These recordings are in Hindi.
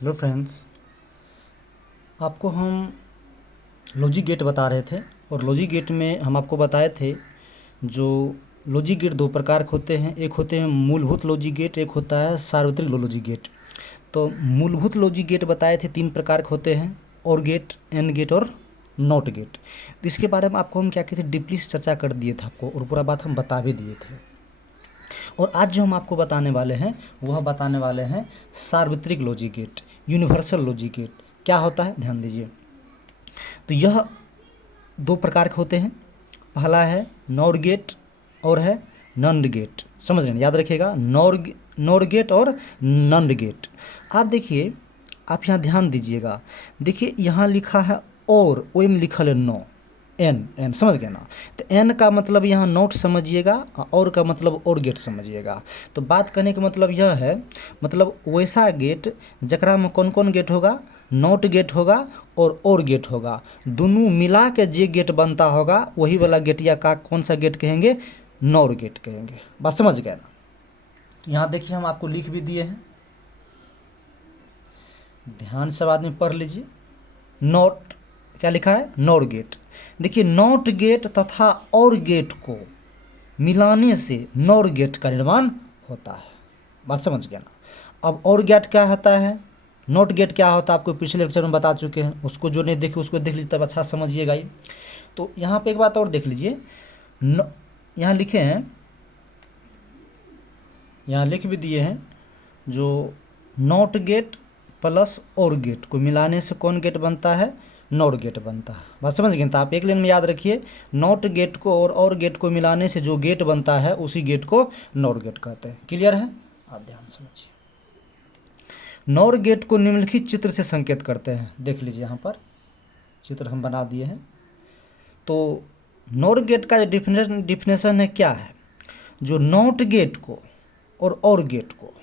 हेलो फ्रेंड्स, आपको हम लॉजिक गेट बता रहे थे और लॉजिक गेट में हम आपको बताए थे जो लॉजिक गेट दो प्रकार के होते हैं। एक होते हैं मूलभूत लॉजिक गेट, एक होता है सार्वत्रिक लॉजिक गेट। तो मूलभूत लॉजिक गेट बताए थे तीन प्रकार के होते हैं, और गेट, एंड गेट और नॉट गेट। तो इसके बारे में आपको हम क्या कहते थे, डीपली चर्चा कर दिए थे आपको, और पूरा बात हम बता भी दिए थे। और आज जो हम आपको बताने वाले हैं वह बताने वाले हैं सार्वत्रिक logic gate, universal logic gate. क्या होता है, ध्यान दीजिए। तो यह दो प्रकार के होते हैं। पहला है नॉर गेट और है नंड गेट। समझ रहे हैं, याद रखिएगा, नॉर गेट और नंड गेट। आप देखिए, आप यहाँ ध्यान दीजिएगा। देखिए यहाँ लिखा है और, ओ में लिखल है नो, एन, एन समझ गए ना। तो एन का मतलब यहाँ नॉट समझिएगा, और का मतलब और गेट समझिएगा। तो बात करने का मतलब यह है, मतलब वैसा गेट जकरा में कौन कौन गेट होगा, नॉट गेट होगा और गेट होगा। दोनों मिला के जे गेट बनता होगा वही वाला गेट या का कौन सा गेट कहेंगे, नॉर गेट कहेंगे। बात समझ गए ना। यहाँ देखिए हम आपको लिख भी दिए हैं, ध्यान से आदमी पढ़ लीजिए। नॉट, क्या लिखा है, नॉर गेट। देखिए नॉट गेट तथा और गेट को मिलाने से नॉर गेट का निर्माण होता है। बात समझ गया ना। अब और गेट क्या होता है, नॉट गेट क्या होता है, आपको पिछले लेक्चर में बता चुके हैं। उसको जो नहीं देखे उसको देख लीजिए, तब अच्छा समझिएगा ये। तो यहाँ पे एक बात और देख लीजिए, यहाँ लिखे हैं, यहाँ लिख भी दिए हैं, जो नॉट गेट प्लस और गेट को मिलाने से कौन गेट बनता है, नॉर गेट बनता है। बात समझ गए। तो आप एक लाइन में याद रखिए, नॉट गेट को और गेट को मिलाने से जो गेट बनता है उसी गेट को नॉर गेट कहते हैं। क्लियर है, आप ध्यान समझिए। नॉर गेट को निम्नलिखित चित्र से संकेत करते हैं। देख लीजिए यहाँ पर चित्र हम बना दिए हैं। तो नॉर गेट का डिफिनेशन है, क्या है, जो नॉट गेट को और गेट को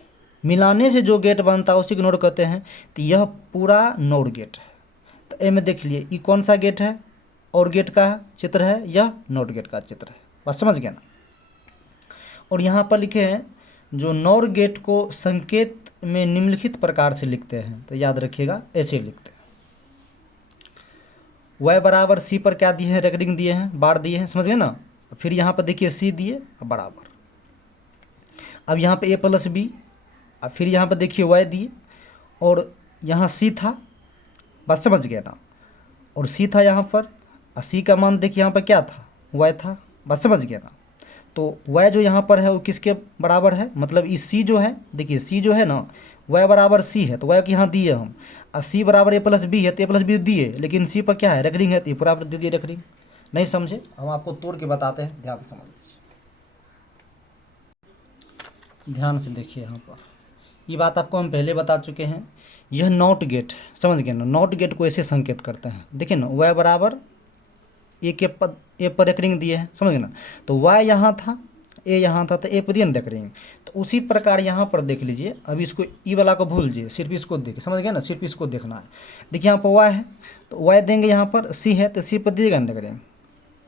मिलाने से जो गेट बनता है उसी को नॉर कहते हैं। तो यह पूरा नॉर गेट है। तो ए में देख लिए, ये कौन सा गेट है, और गेट का चित्र है, यह नॉट गेट का चित्र है। बस समझ गया ना। और यहाँ पर लिखे हैं, जो नॉर गेट को संकेत में निम्नलिखित प्रकार से लिखते हैं। तो याद रखिएगा, ऐसे लिखते हैं। y बराबर सी पर क्या दिए हैं, रेकॉर्डिंग दिए हैं, बार दिए हैं, समझ गए ना। फिर यहाँ पर देखिए सी दिए बराबर, अब यहाँ पे a प्लस बी, अब फिर यहाँ पर देखिए y दिए, और यहाँ c था। बस समझ गए ना। और c था यहाँ पर, और c का मान देखिए यहाँ पर क्या था, y था। बस समझ गए ना। तो y जो यहाँ पर है वो किसके बराबर है, मतलब इस c जो है, देखिए c जो है ना, y बराबर c है, तो y यहाँ दिए हम। और c बराबर a प्लस बी है, तो a प्लस बी दिए, लेकिन c पर क्या है, रेकरिंग है, तो ये पूरा दे दिए रेकरिंग। नहीं समझे, हम आपको तोड़ के बताते हैं, ध्यान से समझ लीजिए। ध्यान से देखिए, यहाँ पर ये बात आपको हम पहले बता चुके हैं। यह नॉट गेट है, समझ गए ना। नॉट गेट को ऐसे संकेत करते हैं, देखिए ना, y बराबर ए के पद, ए पर रेकरिंग दिए हैं, समझ गए ना। तो y यहाँ था, ए यहाँ था, तो ए पर दिए ना रेकरिंग। तो उसी प्रकार यहाँ पर देख लीजिए, अभी इसको ई वाला को भूल जाइए, सिर्फ इसको देखिए, समझ गए ना, सिर्फ इसको देखना है। देखिए यहाँ पर y है, तो y देंगे, यहाँ पर c है, तो c पर दिएगा ना रेकरिंग।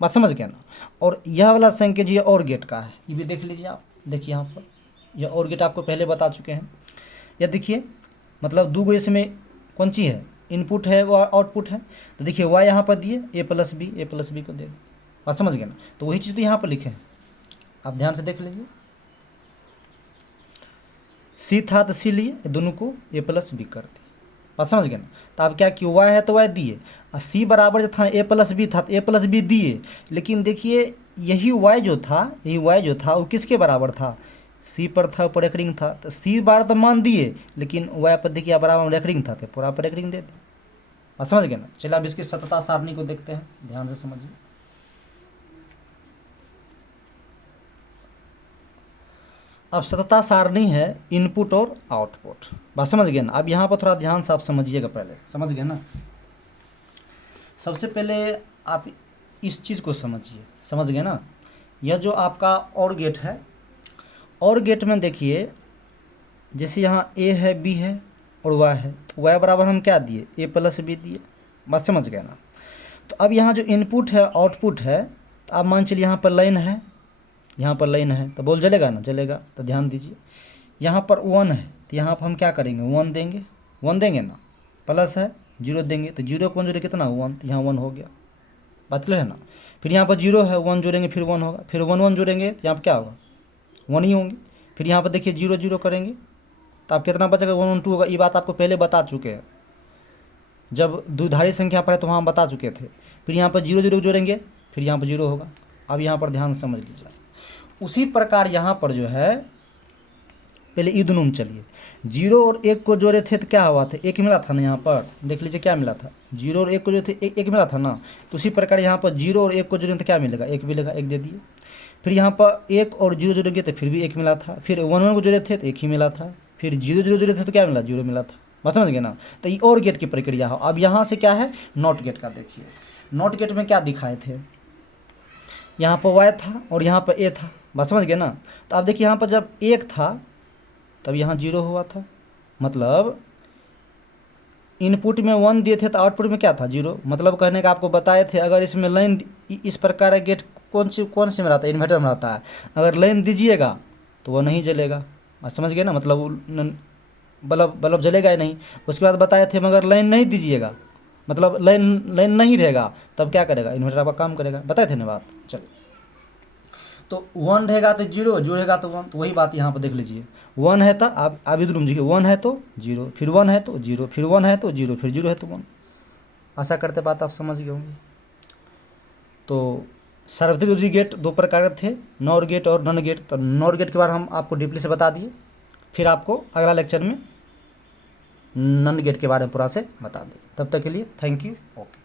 बात समझ गया ना। और यह वाला संकेत ये और गेट का है, ये भी देख लीजिए आप। देखिए यहाँ पर यह और गेट आपको पहले बता चुके हैं। यह देखिए, मतलब दो गो इसमें कौन सी है, इनपुट है वो आउटपुट है। तो देखिए y यहाँ पर दिए, ए प्लस बी को दे। बात समझ गए ना। तो वही चीज़ तो यहाँ पर लिखे हैं, आप ध्यान से देख लीजिए। सी था तो सी लिए, दोनों को ए प्लस बी कर दिए। बात समझ गए ना। तो अब क्या किया, y है तो y दिए, और सी बराबर जो था ए प्लस बी था, तो ए प्लस बी दिए। लेकिन देखिए यही y जो था, वो किसके बराबर था, सी पर था, ऊपर रेकरिंग था। तो सी बार तो मान दिए, लेकिन y पर देखिए बराबर रेकरिंग था, तो पूरा पर रेकरिंग दे दी। बात समझ गए ना। चलिए अब इसकी सततता सारणी को देखते हैं, ध्यान से समझिए। अब सततता सारणी है इनपुट और आउटपुट। बात समझ गए ना। अब यहाँ पर थोड़ा ध्यान से आप समझिएगा, पहले समझ गए ना। सबसे पहले आप इस चीज़ को समझिए, समझ गए ना। यह जो आपका और गेट है, और गेट में देखिए, जैसे यहाँ ए है, बी है और y है, तो y बराबर हम क्या दिए, ए प्लस बी दिए। बात समझ गए ना। तो अब यहाँ जो इनपुट है आउटपुट है, तो आप मान चलिए यहाँ पर लाइन है, यहाँ पर लाइन है, तो बोल जलेगा ना, जलेगा। तो ध्यान दीजिए, यहाँ पर 1 है, तो यहाँ पर हम क्या करेंगे, 1 देंगे। 1 देंगे ना, प्लस है 0 देंगे तो 0 को 1 जोड़े कितना 1, तो यहाँ 1 हो गया, बात क्लियर है ना। फिर यहाँ पर 0 है, 1 जोड़ेंगे फिर 1 होगा, फिर 1 1 जोड़ेंगे तो यहाँ पर क्या होगा 1 ही होंगे। फिर यहाँ पर देखिए 0 0 करेंगे तो आप कितना बचेगा 1 1 2 होगा। ये बात आपको पहले बता चुके हैं, जब द्विधारी संख्या पर है तो वहाँ हम बता चुके थे। फिर यहाँ पर 0 0 जोड़ेंगे फिर यहाँ पर 0 होगा। अब यहाँ पर ध्यान से समझ लीजिए, उसी प्रकार यहाँ पर जो है पहले ई दोनों में चलिए, 0 और 1 को जोड़े थे तो क्या हुआ था 1 मिला था ना, यहाँ पर देख लीजिए क्या मिला था, 0 और 1 को जोड़े थे 1 मिला था ना। तो उसी प्रकार यहाँ पर 0 और 1 को जोड़े तो क्या मिलेगा 1 मिलेगा, 1 दे दिए। फिर यहाँ पर 1 और 0 जोड़ेंगे तो फिर भी 1 मिला था। फिर 1 1 को जोड़े थे तो 1 ही मिला था। फिर 0 0 जोड़े थे तो क्या मिला 0 मिला था, बस समझ गए ना। तो ये और गेट की प्रक्रिया हो। अब यहाँ से क्या है नॉट गेट का, देखिए नॉट गेट में क्या दिखाए थे, यहाँ पर y था और यहाँ पर a था, बस समझ गए ना। तो आप देखिए यहाँ पर जब 1 था तब यहाँ 0 हुआ था, मतलब इनपुट में 1 दिए थे तो आउटपुट में क्या था 0। मतलब कहने का आपको बताए थे अगर इसमें लाइन इस प्रकार का गेट कौन से में रहता है, इन्वर्टर में रहता है। अगर लाइन दीजिएगा तो वह नहीं जलेगा, आप समझ गए ना, मतलब बल्ब जलेगा ही नहीं। उसके बाद बताए थे मगर लाइन नहीं दीजिएगा, मतलब लाइन नहीं रहेगा तब क्या करेगा इन्वर्टर आपका काम करेगा, बताए थे ना बात। चलिए तो 1 रहेगा तो 0, जो रहेगा तो 1, तो वही बात यहाँ पर देख लीजिए 1 है तो आप इधर जी 1 है तो 0, फिर 1 है तो 0, फिर 1 है तो 0, फिर 0 है तो 1। आशा करते बात आप समझ गए होंगे। तो सार्वत्रिक लॉजिक गेट 2 प्रकार के थे, नॉर गेट और नन गेट। तो नॉर गेट के बारे में हम आपको डीपली से बता दिए, फिर आपको अगला लेक्चर में नन गेट के बारे में पूरा से बता दें। तब तक के लिए थैंक यू, ओके।